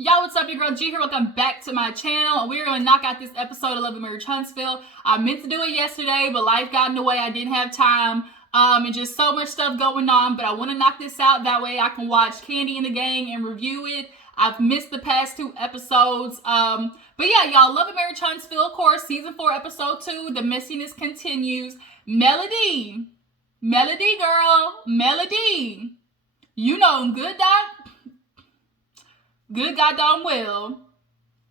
Y'all, what's up? Your girl G here. Welcome back to my channel. We're going to knock out this episode of Love and Marriage Huntsville. I meant to do it yesterday, but life got in the way. I didn't have time. And just so much stuff going on. But I want to knock this out. That way I can watch Candy and the Gang and review it. I've missed the past 2 episodes. But yeah, y'all, Love and Marriage Huntsville, of course, season 4, episode 2. The messiness continues. Melody, girl. Melody. You know good goddamn well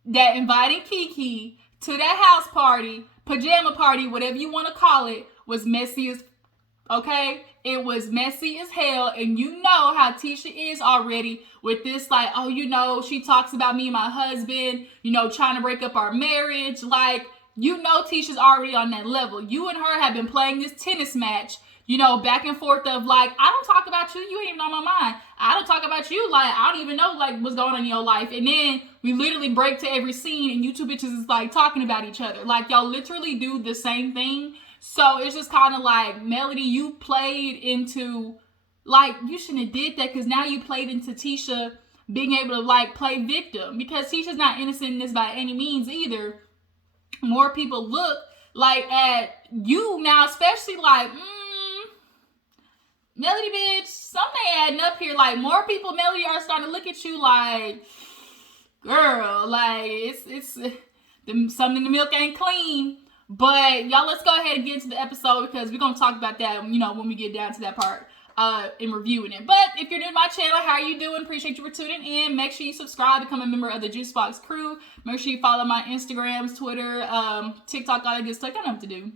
that inviting Kiki to that house party, pajama party, whatever you want to call it, was messy as, okay? It was messy as hell, and you know how Tisha is already with this, like, oh, you know, she talks about me and my husband, you know, trying to break up our marriage. Like, you know Tisha's already on that level. You and her have been playing this tennis match, you know, back and forth of like, I don't talk about you. You ain't even on my mind. I don't talk about you. Like, I don't even know like what's going on in your life. And then we literally break to every scene and you two bitches is like talking about each other. Like, y'all literally do the same thing. So it's just kind of like, Melody, you played into, like, you shouldn't have did that because now you played into Tisha being able to like play victim, because Tisha's not innocent in this by any means either. More people look like at you now, especially like, Melody, bitch, something adding up here. Like, more people, Melody, are starting to look at you like, girl, like, it's something in the milk ain't clean. But, y'all, let's go ahead and get into the episode because we're going to talk about that, you know, when we get down to that part in reviewing it. But if you're new to my channel, how are you doing? Appreciate you for tuning in. Make sure you subscribe, become a member of the Juice Box crew. Make sure you follow my Instagrams, Twitter, TikTok, all that good stuff. I know what to do.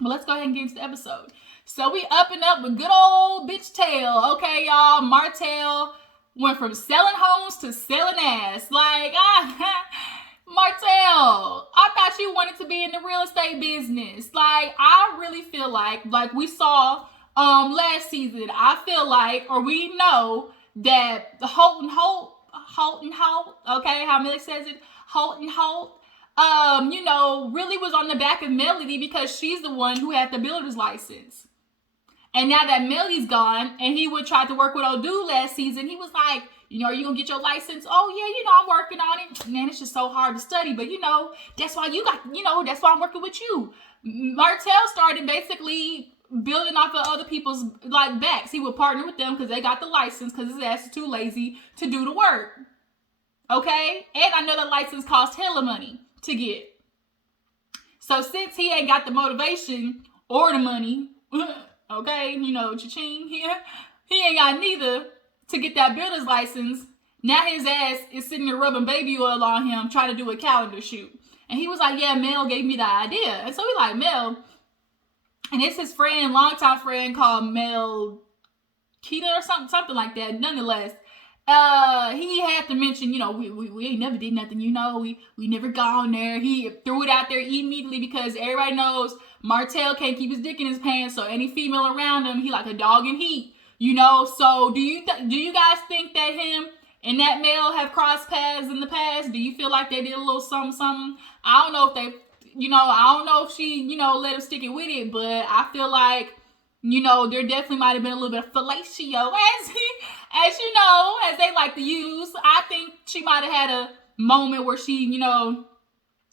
But let's go ahead and get into the episode. So we up and up with good old bitch tail. Okay, y'all. Martell went from selling homes to selling ass. Like, Martell, I thought you wanted to be in the real estate business. Like, I really feel like we saw last season, I feel like, or we know that the Holt, okay, how Millie says it, Holt, you know, really was on the back of Melody because she's the one who had the builder's license. And now that Melody's gone, and he would try to work with old dude last season, he was like, you know, are you going to get your license? Oh, yeah, you know, I'm working on it. Man, it's just so hard to study. But, you know, that's why that's why I'm working with you. Martell started basically building off of other people's, like, backs. He would partner with them because they got the license because his ass is too lazy to do the work. Okay? And I know that license cost hella money to get. So since he ain't got the motivation or the money, okay, you know, cha-ching, he ain't got neither to get that builder's license. Now his ass is sitting there rubbing baby oil on him, trying to do a calendar shoot. And he was like, yeah, Mel gave me the idea. And so we like, Mel, and it's his friend, longtime friend called Mel Keita or something like that. Nonetheless, he had to mention, you know, we ain't never did nothing, you know, we never gone there. He threw it out there immediately because everybody knows Martell can't keep his dick in his pants, so any female around him, he like a dog in heat, you know. So do you guys think that him and that male have crossed paths in the past? Do you feel like they did a little something? I don't know if they, you know, I don't know if she, you know, let him stick it with it, but I feel like, you know, there definitely might have been a little bit of fellatio, as you know, as they like to use. I think she might have had a moment where she, you know,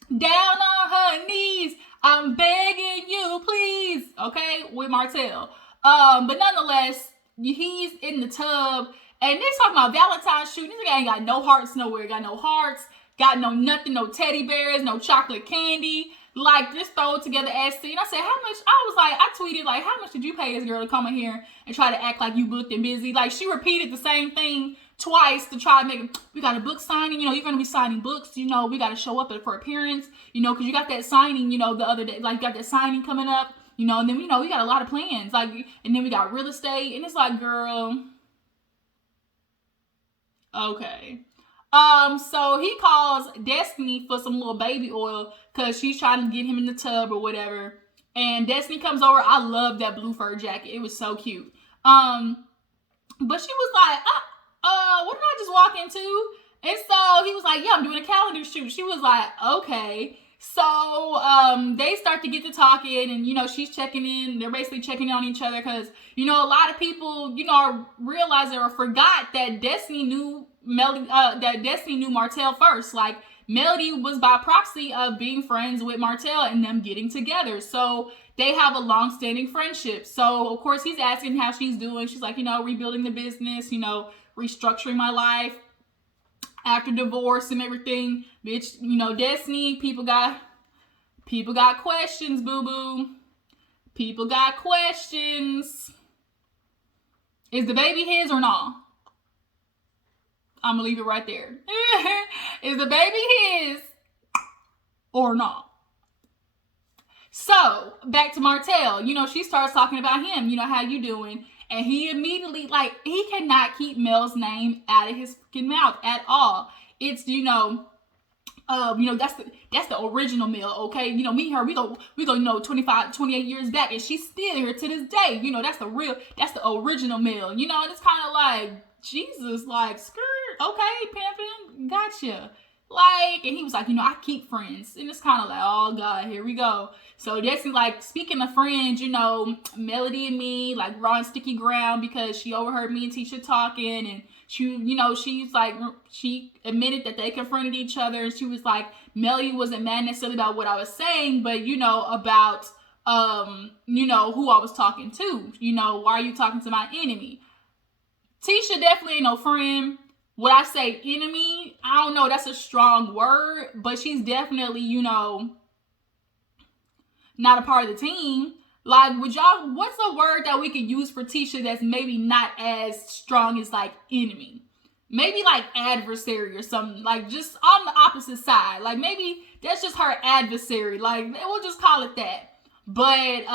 down on her knees, I'm begging you, please, okay, with Martell. But nonetheless, he's in the tub, and they're talking about Valentine's shoot. This guy ain't got no hearts nowhere. Got no hearts, got no nothing, no teddy bears, no chocolate candy. Like, just throw it together as scene. I said, how much? I tweeted, like, how much did you pay this girl to come in here and try to act like you booked and busy? Like, she repeated the same thing twice to try to make it, we got a book signing, you know, you're going to be signing books, you know, we got to show up for appearance, you know, because you got that signing, you know, the other day, like, you got that signing coming up, you know, and then, you know, we got a lot of plans, like, and then we got real estate, and it's like, girl, okay. So he calls Destiny for some little baby oil because she's trying to get him in the tub or whatever. And Destiny comes over. I love that blue fur jacket. It was so cute. But she was like, what did I just walk into? And so he was like, yeah, I'm doing a calendar shoot. She was like, okay. So they start to get to talking, and, you know, she's checking in. They're basically checking in on each other because, you know, a lot of people, you know, realized or forgot that Destiny knew that Destiny knew Martell first. Like, Melody was by proxy of being friends with Martell and them getting together. So they have a long-standing friendship. So, of course, he's asking how she's doing. She's like, rebuilding the business, restructuring my life after divorce and everything. Bitch, Destiny, people got questions, boo-boo. People got questions. Is the baby his or not? I'm gonna leave it right there. Is the baby his or not? So, back to Martell. She starts talking about him. How you doing? And he immediately, he cannot keep Mel's name out of his fucking mouth at all. It's, that's the original Mel, okay? Me and her, we go 25, 28 years back, and she's still here to this day. That's the original Mel. And it's kind of like, Jesus, like, skirt, okay, pimping, gotcha. And he was like, I keep friends. And it's kind of like, oh, God, here we go. So Destiny, speaking of friends, Melody and me, we're on sticky ground because she overheard me and Tisha talking. And she, she's like, she admitted that they confronted each other. And she was like, Melody wasn't mad necessarily about what I was saying, but, about, who I was talking to. Why are you talking to my enemy? Tisha definitely ain't no friend. Would I say enemy? I don't know. That's a strong word, but she's definitely, not a part of the team. What's a word that we could use for Tisha that's maybe not as strong as enemy? Maybe adversary or something, just on the opposite side. Maybe that's just her adversary. We'll just call it that. But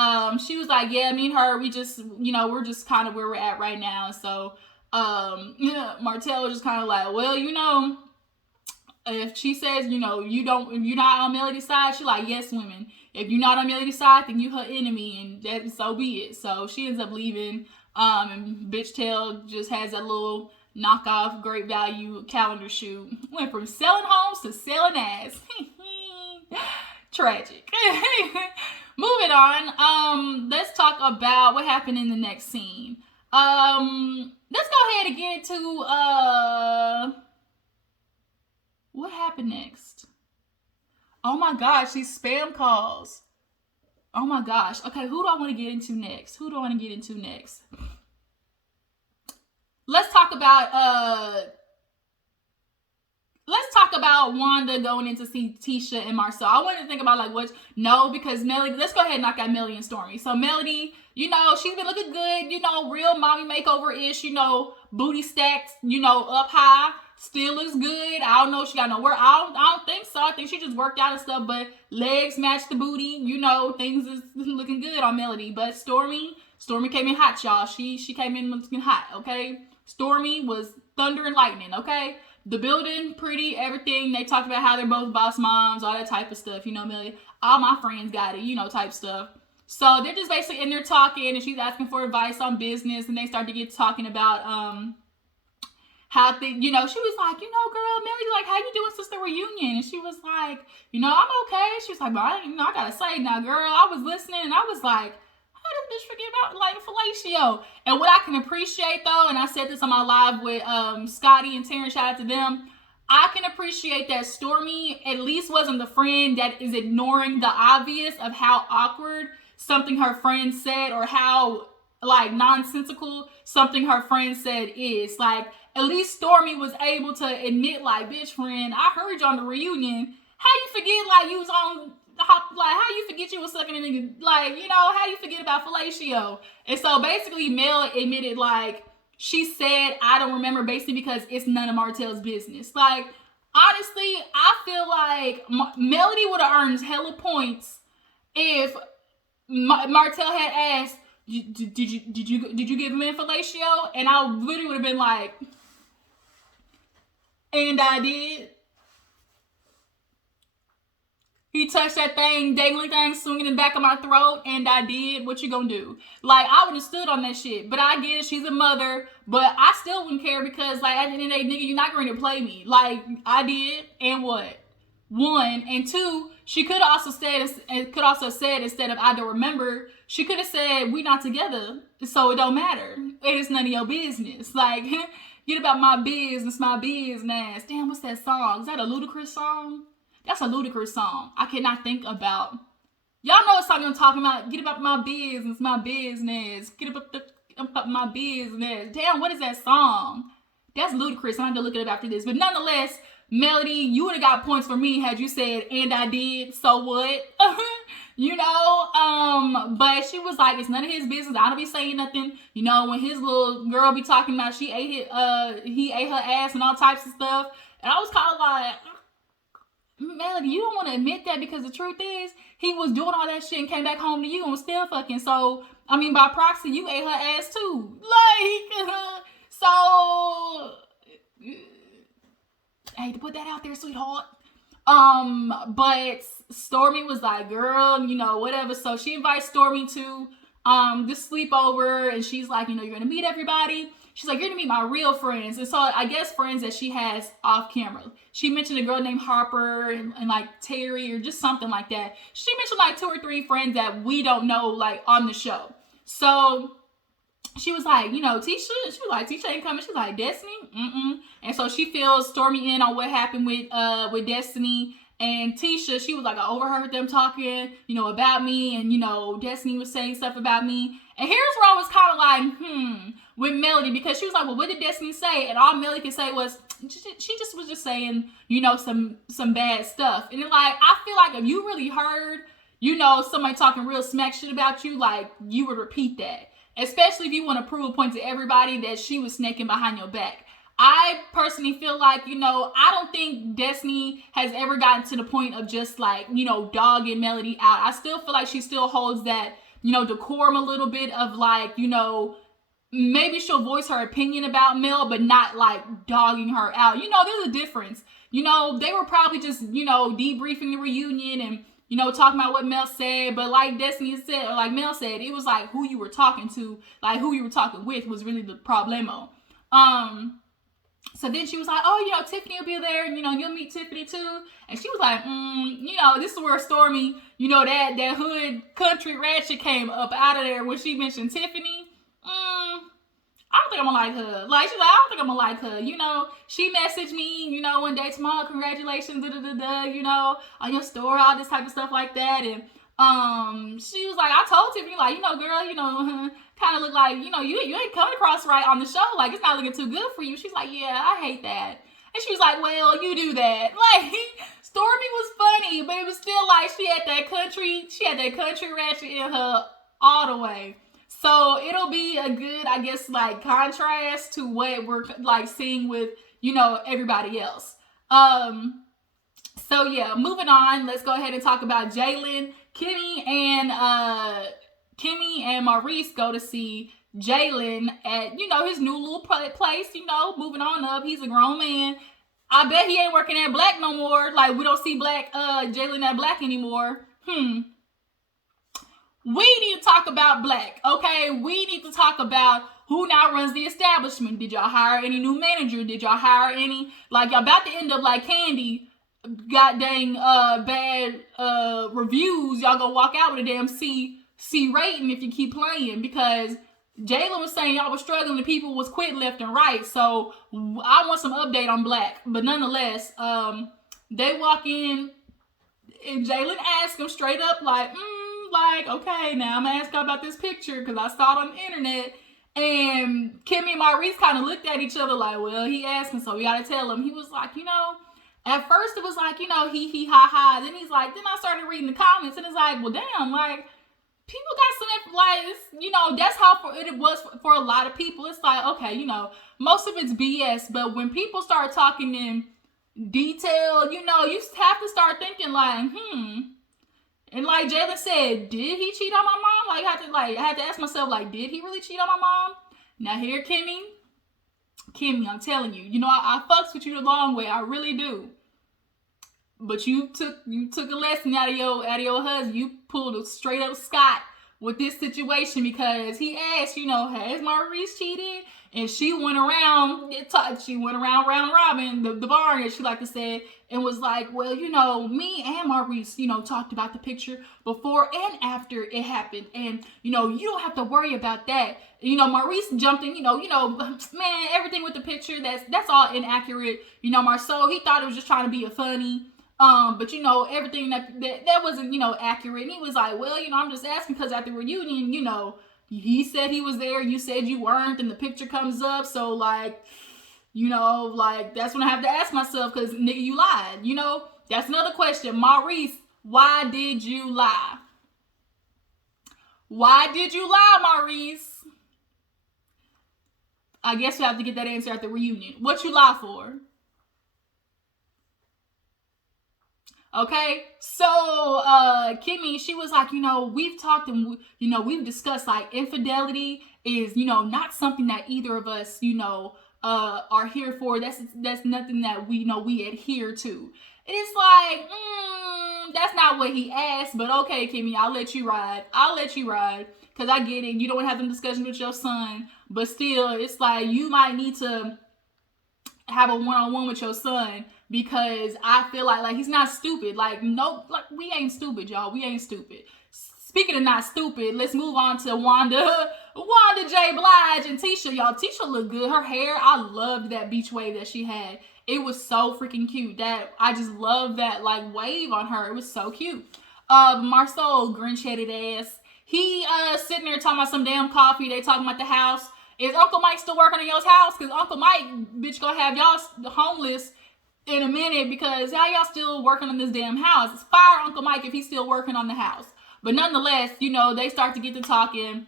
she was like, yeah, me and her, we just, we're just kind of where we're at right now. So Martell was just kind of like, well, if she says, if you're not on Melody's side, she like, yes, women. If you're not on Melody's side, then you her enemy, and so be it. So she ends up leaving. And Bitch Tail just has that little knockoff, great value calendar shoot. Went from selling homes to selling ass. Tragic. Moving on. Let's talk about what happened in the next scene. Let's go ahead and get into what happened next. Oh my gosh, these spam calls. Oh my gosh. Okay, who do I want to get into next? Let's talk about Wanda going in to see Tisha and Marcel. I wanted to think about because Melody, let's go ahead and knock out Melody and Stormi. So Melody, she's been looking good, real mommy makeover-ish, booty stacked, up high, still looks good. I don't know if she got no work. I don't think so. I think she just worked out and stuff, but legs match the booty, things is looking good on Melody. But Stormi came in hot, y'all. She came in looking hot, okay? Stormi was thunder and lightning, okay? The building, pretty, everything. They talked about how they're both boss moms, all that type of stuff, Melody. All my friends got it, type stuff. So they're just basically in there talking, and she's asking for advice on business, and they start to get talking about how things, she was like, girl, Melody, how you doing, sister reunion? And she was like, I'm okay. She was like, but I gotta say now, girl, I was listening, and I was like, how did this forget about fellatio? And what I can appreciate though, and I said this on my live with Scotty and Terrence, shout out to them. I can appreciate that Stormi at least wasn't the friend that is ignoring the obvious of how awkward something her friend said, or how nonsensical something her friend said is. At least Stormi was able to admit, bitch friend, I heard you on the reunion. How you forget you was on how you forget you was sucking a nigga, how you forget about fellatio? And so basically Mel admitted she said, I don't remember, basically because it's none of Martell's business. Honestly, I feel like Melody would have earned hella points if Martell had asked, did you give him in fellatio? And I literally would have been like, and I did. He touched that thing, dangling thing, swinging in the back of my throat, and I did. What you gonna do? I would have stood on that shit. But I get it, she's a mother, but I still wouldn't care because, at the end of the day, nigga, you're not going to play me. I did, and what? One, and two, she could have also said, instead of I don't remember, she could have said, we not together, so it don't matter. It is none of your business. Get about my business, my business. Damn, what's that song? Is that a Ludacris song? That's a Ludacris song. I cannot think about. Y'all know what song I'm talking about. Get about my business, my business. Get about my business. Damn, what is that song? That's Ludacris. I have to look it up after this. But nonetheless, Melody, you would have got points for me had you said, and I did, so what? You know, but she was like, it's none of his business. I don't be saying nothing. You know, when his little girl be talking about he ate her ass and all types of stuff. And I was kind of like, Melody, you don't want to admit that, because the truth is, he was doing all that shit and came back home to you and was still fucking. So, I mean, by proxy, you ate her ass too. Like, so, I hate to put that out there, sweetheart. But Stormi was like, girl, you know, whatever. So she invites Stormi to this sleepover, and she's like, you know, you're gonna meet everybody. She's like, you're gonna meet my real friends. And so I guess friends that she has off camera. She mentioned a girl named Harper and like Terry or just something like that. She mentioned like 2 or 3 friends that we don't know, like, on the show. So she was like, you know, Tisha. She was like, Tisha ain't coming. She was like, Destiny? And so she fills Stormi in on what happened with Destiny and Tisha. She was like, I overheard them talking, you know, about me, and, you know, Destiny was saying stuff about me. And here's where I was kind of like, with Melody, because she was like, well, what did Destiny say? And all Melody could say was, she just was just saying, you know, some bad stuff. And then, like, I feel like if you really heard, you know, somebody talking real smack shit about you, like, you would repeat that. Especially if you want to prove a point to everybody that she was snaking behind your back. I personally feel like, you know, I don't think Destiny has ever gotten to the point of just, like, you know, dogging Melody out. I still feel like she still holds that, you know, decorum a little bit of, like, you know, maybe she'll voice her opinion about Mel, but not, like, dogging her out. You know, there's a difference. You know, they were probably just, you know, debriefing the reunion and, you know, talking about what Mel said, but like Destiny said, or like Mel said, it was like who you were talking to, like who you were talking with was really the problemo. So then she was like, oh, you know, Tiffany will be there, and, you know, you'll meet Tiffany too. And she was like, you know, this is where Stormi, you know, that hood country ratchet came up out of there when she mentioned Tiffany. I don't think I'm gonna like her. Like, she's like, I don't think I'm gonna like her. You know, she messaged me, you know, one day, tomorrow, congratulations, you know, on your store, all this type of stuff like that. And she was like, I told Tiffany, like, you know, girl, you know, kind of look like, you know, you ain't coming across right on the show. Like, it's not looking too good for you. She's like, yeah, I hate that. And she was like, well, you do that. Like, Stormi was funny, but it was still like she had that country ratchet in her all the way. So it'll be a good, I guess, like, contrast to what we're, like, seeing with, you know, everybody else. So yeah, moving on. Let's go ahead and talk about Jalen. Kimmy and Maurice go to see Jalen at, you know, his new little place, you know, moving on up. He's a grown man. I bet he ain't working at Black no more. Like, we don't see Jalen at Black anymore. We need to talk about Black, okay? We need to talk about who now runs the establishment. Did y'all hire any new manager? Did y'all hire any, like, y'all about to end up like Candy, god dang bad reviews. Y'all gonna walk out with a damn C rating if you keep playing, because Jalen was saying y'all was struggling and people was quitting left and right. So I want some update on Black. But nonetheless, they walk in and Jalen asks him straight up, like, okay, now I'm gonna ask y'all about this picture because I saw it on the internet. And Kimmy and Maurice kind of looked at each other like, well, he asked him, so we gotta tell him. He was like, you know, at first it was like, you know, he ha ha. Then he's like, then I started reading the comments and it's like, well, damn, like, people got some, like, you know, that's how it was for a lot of people. It's like, okay, you know, most of it's BS, but when people start talking in detail, you know, you have to start thinking like, And like Jalen said, did he cheat on my mom? I had to ask myself, like, did he really cheat on my mom? Now here, Kimmy, I'm telling you, you know, I fucks with you the long way. I really do. But you took a lesson out of your husband. You pulled a straight up Scott with this situation, because he asked, you know, has Maurice cheated? And she went around, round robin, the barn, as she like to say, and was like, well, me and Maurice, talked about the picture before and after it happened. And, you don't have to worry about that. Maurice jumped in, man, everything with the picture, that's all inaccurate. Marceau, he thought it was just trying to be a funny. But everything that wasn't, accurate. And he was like, well, I'm just asking because at the reunion, he said he was there, you said you weren't, and the picture comes up. So like, that's when I have to ask myself, because nigga, you lied. That's another question. Maurice, why did you lie? Why did you lie, Maurice? I guess we have to get that answer at the reunion. What you lie for? Okay, so Kimmy, she was like, we've talked and we've discussed like infidelity is not something that either of us are here for. That's nothing that we adhere to. And it's like, that's not what he asked, but okay, Kimmy, I'll let you ride because I get it. You don't want to have them discussions with your son, but still, it's like you might need to have a one-on-one with your son. Because I feel like he's not stupid. We ain't stupid, y'all. We ain't stupid. Speaking of not stupid, let's move on to Wanda J. Blige and Tisha. Y'all, Tisha looked good. Her hair, I loved that beach wave that she had. It was so freaking cute. I just love that wave on her. It was so cute. Marceau, Grinch-headed ass. He sitting there talking about some damn coffee. They talking about the house. Is Uncle Mike still working on y'all's house? Because Uncle Mike, bitch, gonna have y'all homeless in a minute, because how y'all still working on this damn house? It's fire Uncle Mike if he's still working on the house. But nonetheless, they start to get to talking.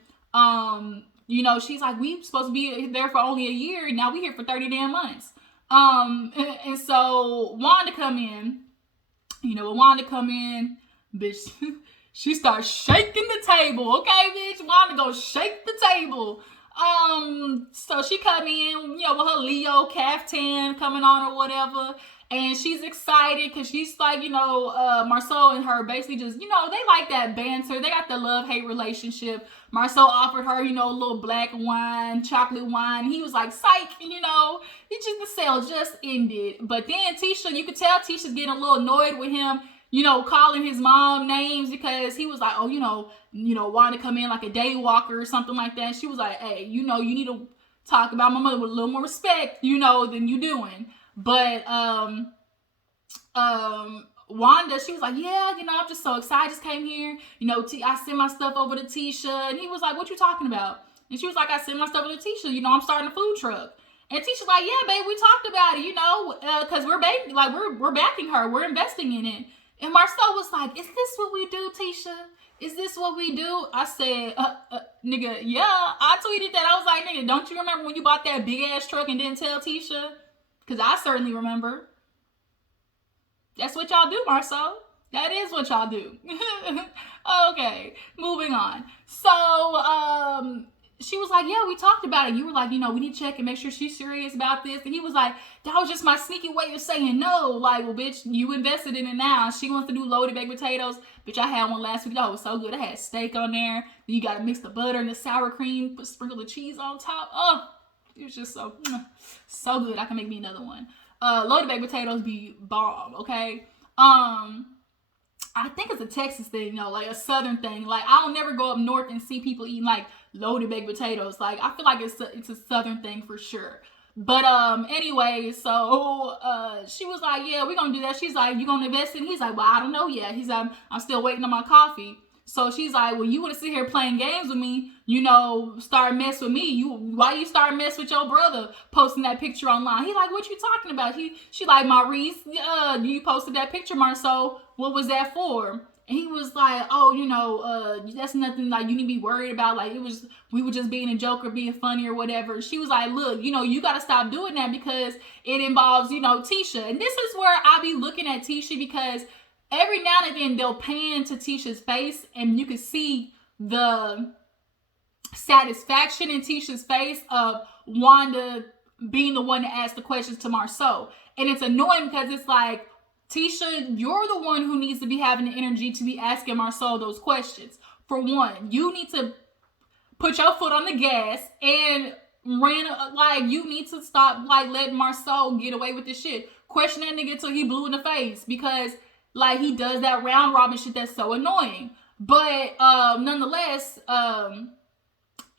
She's like, we supposed to be there for only a year, and now we here for 30 damn months. And so Wanda come in. When Wanda come in, bitch, she starts shaking the table. Okay, bitch, Wanda go shake the table. So she come in, with her Leo caftan coming on or whatever, and she's excited because she's like, Marceau and her basically just, they like that banter. They got the love-hate relationship. Marceau offered her, a little black wine, chocolate wine. He was like, psych, and the sale just ended. But then Tisha, you could tell Tisha's getting a little annoyed with him, calling his mom names, because he was like, oh, Wanda come in like a day walker or something like that. She was like, hey, you need to talk about my mother with a little more respect, than you doing. But, Wanda, she was like, yeah, I'm just so excited. I just came here, I sent my stuff over to Tisha. And he was like, what you talking about? And she was like, I sent my stuff over to Tisha. I'm starting a food truck. And Tisha's like, yeah, babe, we talked about it, because we're backing her. We're investing in it. And Marceau was like, is this what we do, Tisha? Is this what we do? I said, nigga, yeah. I tweeted that. I was like, nigga, don't you remember when you bought that big ass truck and didn't tell Tisha? Because I certainly remember. That's what y'all do, Marceau. That is what y'all do. Okay, moving on. So, she was like, yeah, we talked about it. You were like, we need to check and make sure she's serious about this. And he was like, that was just my sneaky way of saying no. Like, well, bitch, you invested in it now. She wants to do loaded baked potatoes. Bitch, I had one last week. Oh, it was so good. I had steak on there. Then you got to mix the butter and the sour cream, sprinkle the cheese on top. Oh, it was just so good. I can make me another one. Loaded baked potatoes be bomb, okay? I think it's a Texas thing, like a Southern thing. Like, I don't never go up north and see people eating loaded baked potatoes. Like, I feel like it's a Southern thing for sure. But anyway, so she was like, yeah, we're gonna do that. She's like, you gonna invest in? He's like, well, I don't know yet. He's like, I'm still waiting on my coffee. So she's like, well, you want to sit here playing games with me, start mess with me. Why you start mess with your brother posting that picture online? He like, what you talking about? She like, Maurice, you posted that picture, Marceau. What was that for? And he was like, oh, that's nothing you need to be worried about. Like, we were just being a joke or being funny or whatever. She was like, look, you got to stop doing that because it involves, Tisha. And this is where I be looking at Tisha, because every now and again they'll pan to Tisha's face and you can see the satisfaction in Tisha's face of Wanda being the one to ask the questions to Marceau. And it's annoying because it's like, Tisha, you're the one who needs to be having the energy to be asking Marceau those questions. For one, you need to put your foot on the gas and like, you need to stop, like, letting Marceau get away with this shit. Question that nigga till he blue in the face, because, like, he does that round robin shit that's so annoying. But, nonetheless,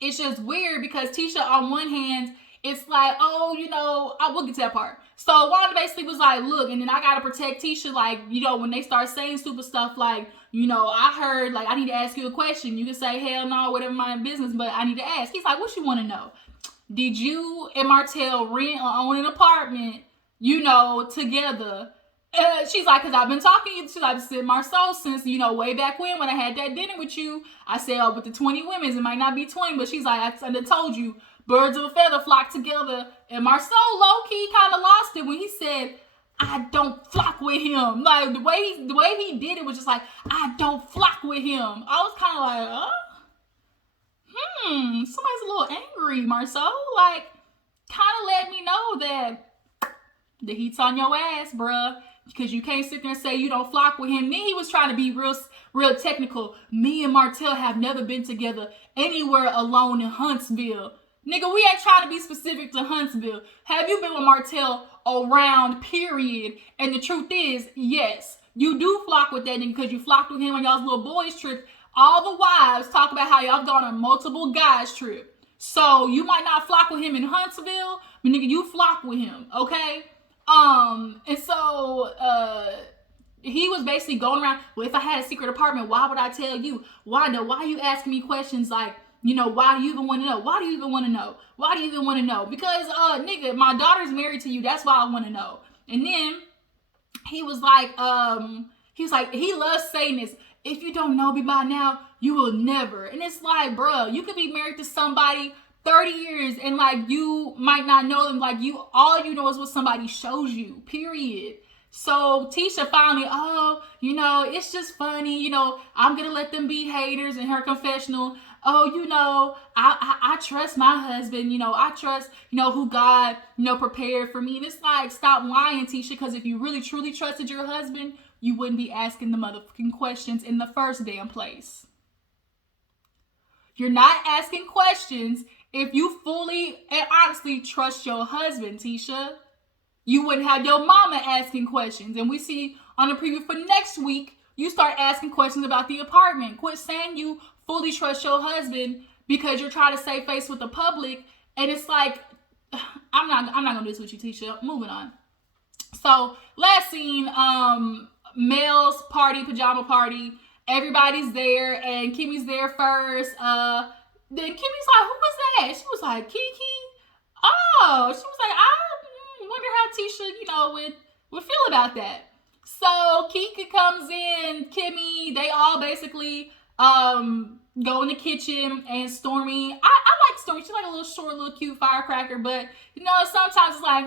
it's just weird because Tisha, on one hand, it's like, oh, you know, I will get to that part. So Wanda basically was like, look, and then I gotta protect Tisha, like, you know, when they start saying stupid stuff like, you know, I heard, like, I need to ask you a question. You can say, hell no, whatever, my business, but I need to ask. He's like, what you want to know? Did you and Martell rent or own an apartment, you know, together? She's like, because I've been talking to you. She's like, said Marceau, since, you know, way back when I had that dinner with you. I said, oh, with the 20 women, it might not be 20, but she's like, I told you, birds of a feather flock together. And Marceau low-key kind of lost it when he said, I don't flock with him. Like, the way he did it was just like, I don't flock with him. I was kind of like, somebody's a little angry, Marceau. Like, kind of let me know that the heat's on your ass, bruh. Because you can't sit there and say you don't flock with him. Then he was trying to be real technical. Me and Martell have never been together anywhere alone in Huntsville. Nigga, we ain't trying to be specific to Huntsville. Have you been with Martell around, period? And the truth is, yes, you do flock with that nigga because you flocked with him on y'all's little boys trip. All the wives talk about how y'all gone on multiple guys trip. So you might not flock with him in Huntsville, but nigga, you flock with him, okay? And so, he was basically going around, well, if I had a secret apartment, why would I tell you? Why are you asking me questions like, you know, why do you even want to know? Why do you even want to know? Why do you even want to know? Because, nigga, my daughter's married to you. That's why I want to know. And then he was like, he loves saying this. If you don't know me by now, you will never. And it's like, bro, you could be married to somebody 30 years and like you might not know them. Like all you know is what somebody shows you, period. So Tisha finally, oh, you know, it's just funny, you know, I'm gonna let them be haters. In her confessional, oh, you know, I trust my husband, you know, I trust, you know, who God, you know, prepared for me. And it's like, stop lying, Tisha, because if you really truly trusted your husband, you wouldn't be asking the motherfucking questions in the first damn place. You're not asking questions if you fully and honestly trust your husband, Tisha. You wouldn't have your mama asking questions. And we see on the preview for next week, you start asking questions about the apartment. Quit saying you fully trust your husband because you're trying to save face with the public. And it's like, I'm not gonna do this with you, Tisha. Moving on. So last scene, Mel's party, pajama party. Everybody's there and Kimmy's there first. Then Kimmy's like, who was that? She was like, Kiki. Oh, she was like, I wonder how Tisha, you know, would feel about that. So Kiki comes in, Kimmy, they all basically go in the kitchen, and Stormi, I like Stormi. She's like a little short, little cute firecracker, but you know, sometimes it's like,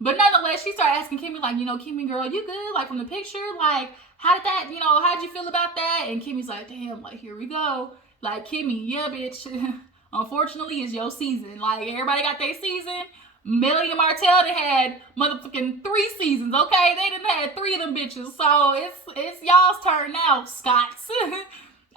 But nonetheless, she started asking Kimmy, like, you know, Kimmy girl, you good? Like from the picture, like, how did that, you know, how'd you feel about that? And Kimmy's like, damn, like, here we go. Like, Kimmy, yeah, bitch. Unfortunately, it's your season. Like, everybody got their season. Melody and Martell, they had motherfucking 3 seasons, okay? They didn't have 3 of them bitches. So, it's y'all's turn now, Scots.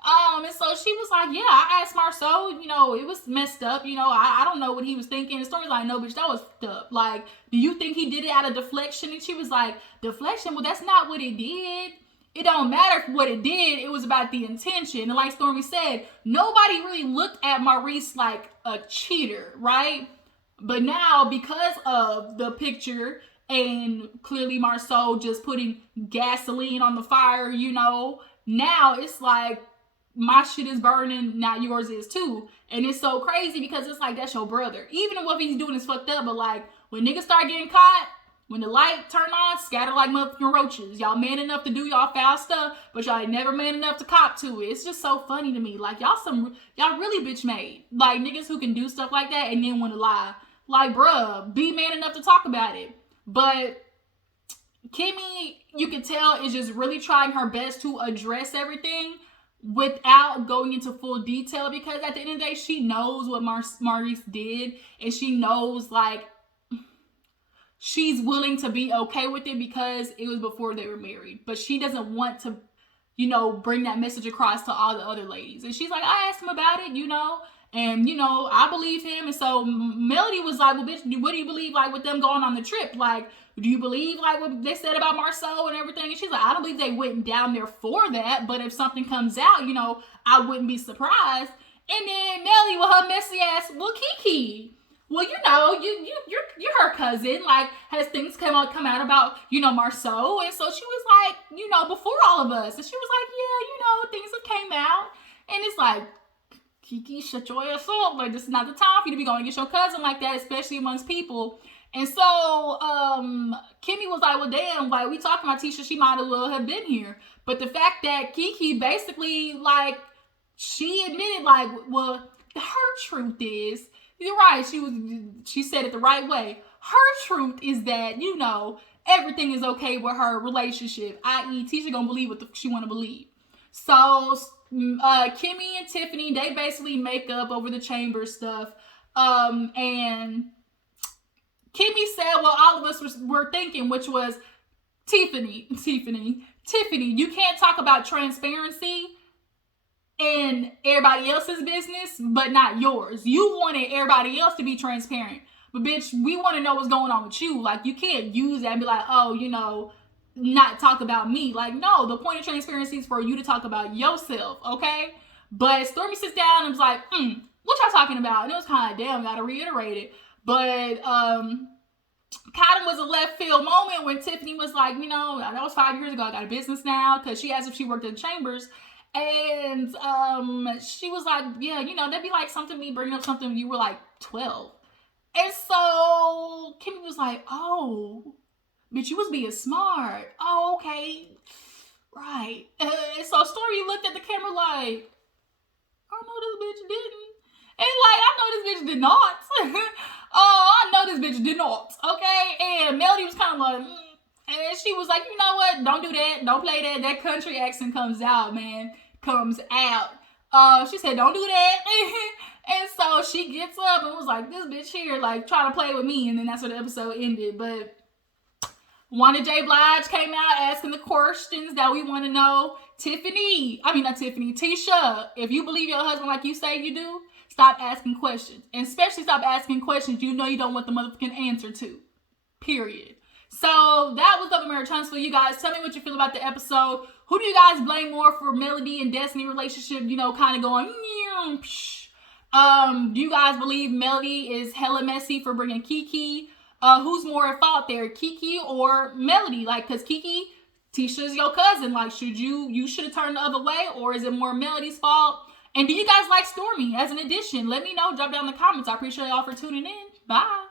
And so she was like, yeah, I asked Marceau, you know, it was messed up. You know, I don't know what he was thinking. The Stormi's like, no, bitch, that was fucked up. Like, do you think he did it out of deflection? And she was like, deflection? Well, that's not what it did. It don't matter what it did. It was about the intention. And like Stormi said, nobody really looked at Maurice like a cheater, right? But now, because of the picture and clearly Marceau just putting gasoline on the fire, you know, now it's like, my shit is burning, now yours is too. And it's so crazy because it's like, that's your brother. Even if what he's doing is fucked up, but like, when niggas start getting caught, when the light turn on, scatter like motherfucking roaches. Y'all man enough to do y'all foul stuff, but y'all ain't never man enough to cop to it. It's just so funny to me. Like, y'all really bitch made. Like, niggas who can do stuff like that and then want to lie. Like, bruh, be man enough to talk about it. But Kimmy, you can tell, is just really trying her best to address everything without going into full detail, because at the end of the day, she knows what Maurice did, and she knows, like, she's willing to be okay with it because it was before they were married. But she doesn't want to, you know, bring that message across to all the other ladies. And she's like, I asked him about it, you know, And, I believe him. And so Melody was like, well, bitch, what do you believe, like, with them going on the trip? Like, do you believe, like, what they said about Marceau and everything? And she's like, I don't believe they went down there for that. But if something comes out, I wouldn't be surprised. And then Melody with her messy ass, well, Kiki. Well, you're her cousin. Like, has things come out about, Marceau? And so she was like, before all of us. And she was like, yeah, things have came out. And it's like, Kiki, shut your ass up. Like, this is not the time for you to be going against your cousin like that, especially amongst people. And so, Kimmy was like, well, damn, like, we talking about Tisha, she might as well have been here. But the fact that Kiki basically, like, she admitted, like, well, her truth is, you're right, she said it the right way. Her truth is that, everything is okay with her relationship, i.e. Tisha gonna believe what she want to believe. So, Kimmy and Tiffany, they basically make up over the chamber stuff. And Kimmy said what all of us were thinking, which was, Tiffany, you can't talk about transparency in everybody else's business, but not yours. You wanted everybody else to be transparent. But bitch, we want to know what's going on with you. Like, you can't use that and be like, oh, not talk about me. Like, no, the point of transparency is for you to talk about yourself, okay? But Stormi sits down and was like, what y'all talking about? And it was kind of, damn, gotta reiterate it. But kind of was a left field moment when Tiffany was like, that was 5 years ago, I got a business now, because she asked if she worked in chambers. And she was like, yeah, that'd be like something, me bringing up something when you were like 12. And so Kimmy was like, oh, bitch, you was being smart. Oh, okay. Right. And so Stormi looked at the camera like, I know this bitch didn't. And like, I know this bitch did not. I know this bitch did not. Okay. And Melody was kind of like, and she was like, you know what? Don't do that. Don't play that. That country accent comes out, man. Comes out. She said, don't do that. And so she gets up and was like, this bitch here, like, trying to play with me. And then that's where the episode ended. But Wanda J. Blige came out asking the questions that we want to know. Tisha, if you believe your husband like you say you do, stop asking questions. And especially stop asking questions you don't want the motherfucking answer to. Period. So that was Double Marriage Huntsville. You guys, tell me what you feel about the episode. Who do you guys blame more for Melody and Destiny relationship, kind of going, do you guys believe Melody is hella messy for bringing Kiki? Who's more at fault there, Kiki or Melody? Like, because Kiki, Tisha's your cousin. Like, you should have turned the other way, or is it more Melody's fault? And do you guys like Stormi as an addition? Let me know. Drop down in the comments. I appreciate y'all for tuning in. Bye.